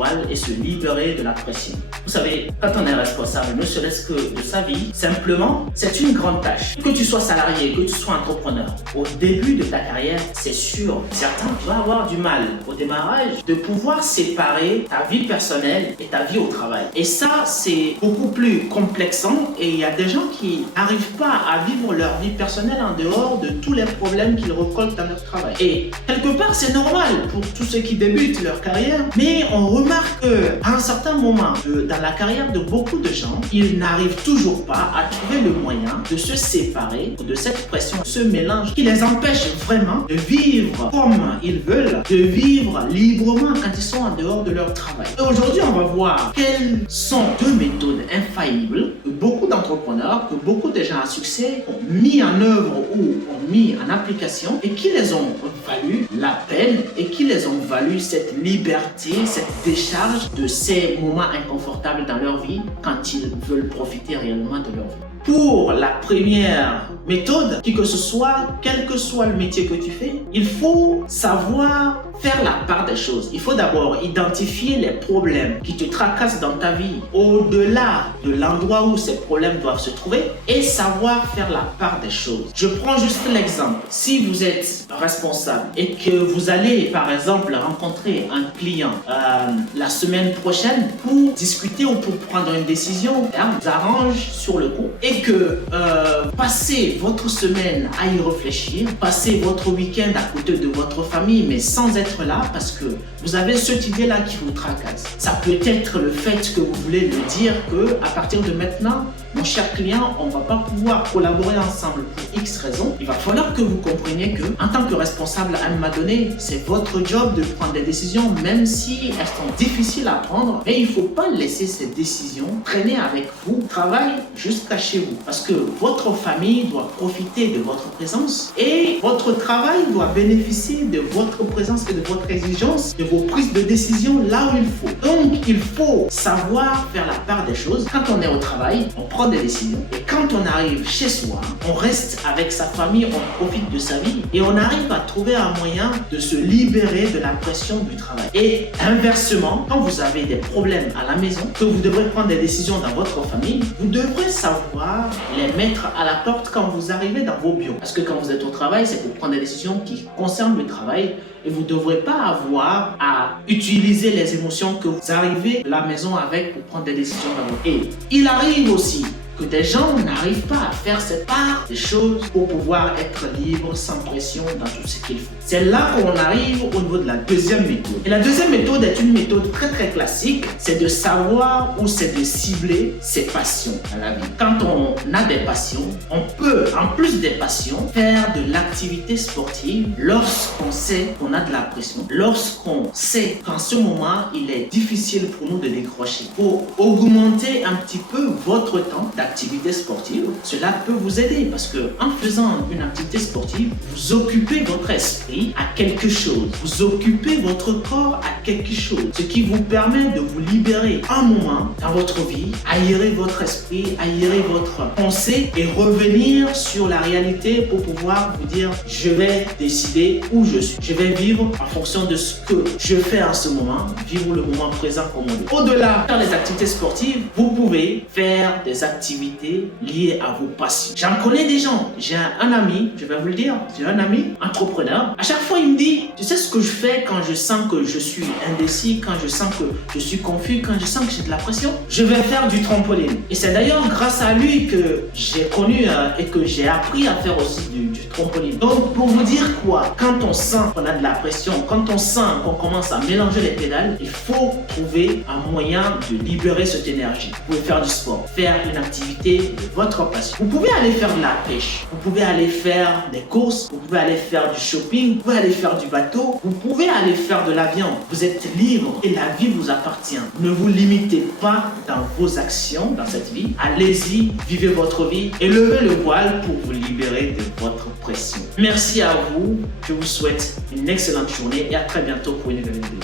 voile et se libérer de la pression. Vous savez, quand on est responsable, ne serait-ce que de sa vie, simplement, c'est une grande tâche. Que tu sois salarié, que tu sois entrepreneur, au début de ta carrière, c'est sûr, certains vont avoir du mal au démarrage de pouvoir séparer ta vie personnelle et ta vie au travail. Et ça, c'est beaucoup plus complexant et il y a des gens qui n'arrivent pas à vivre leur vie personnelle en dehors de tous les problèmes qu'ils récoltent dans leur travail. Et quelque part, c'est normal pour tous ceux qui débutent leur carrière, mais on remarque qu'à un certain moment dans la carrière de beaucoup de gens, ils n'arrivent toujours pas à trouver le moyen de se séparer de cette pression, ce mélange qui les empêche vraiment de vivre comme ils veulent, de vivre librement quand ils sont en dehors de leur travail. Et aujourd'hui, on va voir quelles sont deux méthodes infaillibles que beaucoup d'entrepreneurs, que beaucoup de gens à succès ont mis en œuvre ou ont mis en application et qui les ont valu la peine et qui les ont valu cette liberté, cette décharge de ces moments inconfortables dans leur vie quand ils veulent profiter réellement de leur vie. Pour la première méthode, qui que ce soit, quel que soit le métier que tu fais, il faut savoir faire la part des choses. Il faut d'abord identifier les problèmes qui te tracassent dans ta vie au-delà de l'endroit où ces problèmes doivent se trouver et savoir faire la part des choses. Je prends juste l'exemple. Si vous êtes responsable et que vous allez par exemple rencontrer un client la semaine prochaine pour discuter ou pour prendre une décision, on vous arrange sur le coup et que passez votre semaine à y réfléchir, passez votre week-end à côté de votre famille mais sans être là parce que vous avez cette idée-là qui vous tracasse. Ça peut être le fait que vous voulez le dire que à partir de maintenant, mon cher client, on ne va pas pouvoir collaborer ensemble pour X raisons. Il va falloir que vous compreniez que, en tant que responsable à un moment donné, c'est votre job de prendre des décisions, même si elles sont difficiles à prendre. Mais il ne faut pas laisser ces décisions traîner avec vous, travail jusqu'à chez vous. Parce que votre famille doit profiter de votre présence et votre travail doit bénéficier de votre présence et de votre exigence, de vos prises de décision là où il faut. Donc, il faut savoir faire la part des choses. Quand on est au travail, on prend des décisions. Et quand on arrive chez soi, on reste avec sa famille, on profite de sa vie et on arrive à trouver un moyen de se libérer de la pression du travail. Et inversement, quand vous avez des problèmes à la maison, que vous devrez prendre des décisions dans votre famille, vous devrez savoir les mettre à la porte quand vous arrivez dans vos bureaux. Parce que quand vous êtes au travail, c'est pour prendre des décisions qui concernent le travail et vous ne devrez pas avoir à utiliser les émotions que vous arrivez de la maison avec pour prendre des décisions dans votre vie. Et il arrive aussi que des gens n'arrivent pas à faire cette part des choses pour pouvoir être libre sans pression dans tout ce qu'ils font. C'est là qu'on arrive au niveau de la deuxième méthode. Et la deuxième méthode est une méthode très classique, c'est de savoir ou c'est de cibler ses passions dans la vie. Quand on a des passions, on peut, en plus des passions, faire de l'activité sportive lorsqu'on sait qu'on a de la pression, lorsqu'on sait qu'en ce moment, il est difficile pour nous de décrocher. Pour augmenter un petit peu votre temps d'activité sportive, cela peut vous aider parce que en faisant une activité sportive, vous occupez votre esprit à quelque chose, vous occupez votre corps à quelque chose, ce qui vous permet de vous libérer un moment dans votre vie, aérer votre esprit, aérer votre pensée et revenir sur la réalité pour pouvoir vous dire je vais décider où je suis, je vais vivre en fonction de ce que je fais en ce moment, vivre le moment présent comme on dit. Au-delà de des activités sportives, vous pouvez faire des activités liées à vos passions. J'en connais des gens. J'ai un ami, je vais vous le dire, j'ai un ami entrepreneur. À chaque fois, il me dit, tu sais ce que je fais quand je sens que je suis indécis, quand je sens que je suis confus, quand je sens que j'ai de la pression? Je vais faire du trampoline. Et c'est d'ailleurs grâce à lui que j'ai connu et que j'ai appris à faire aussi du trampoline. Donc, pour vous dire quoi, quand on sent qu'on a de la pression, quand on sent qu'on commence à mélanger les pédales, il faut trouver un moyen de libérer cette énergie. Vous pouvez faire du sport, faire une activité de votre passion. Vous pouvez aller faire de la pêche, vous pouvez aller faire des courses, vous pouvez aller faire du shopping, vous pouvez aller faire du bateau, vous pouvez aller faire de l'avion. Vous êtes libre et la vie vous appartient. Ne vous limitez pas dans vos actions dans cette vie. Allez-y, vivez votre vie et levez le voile pour vous libérer de votre pression. Merci à vous. Je vous souhaite une excellente journée et à très bientôt pour une nouvelle vidéo.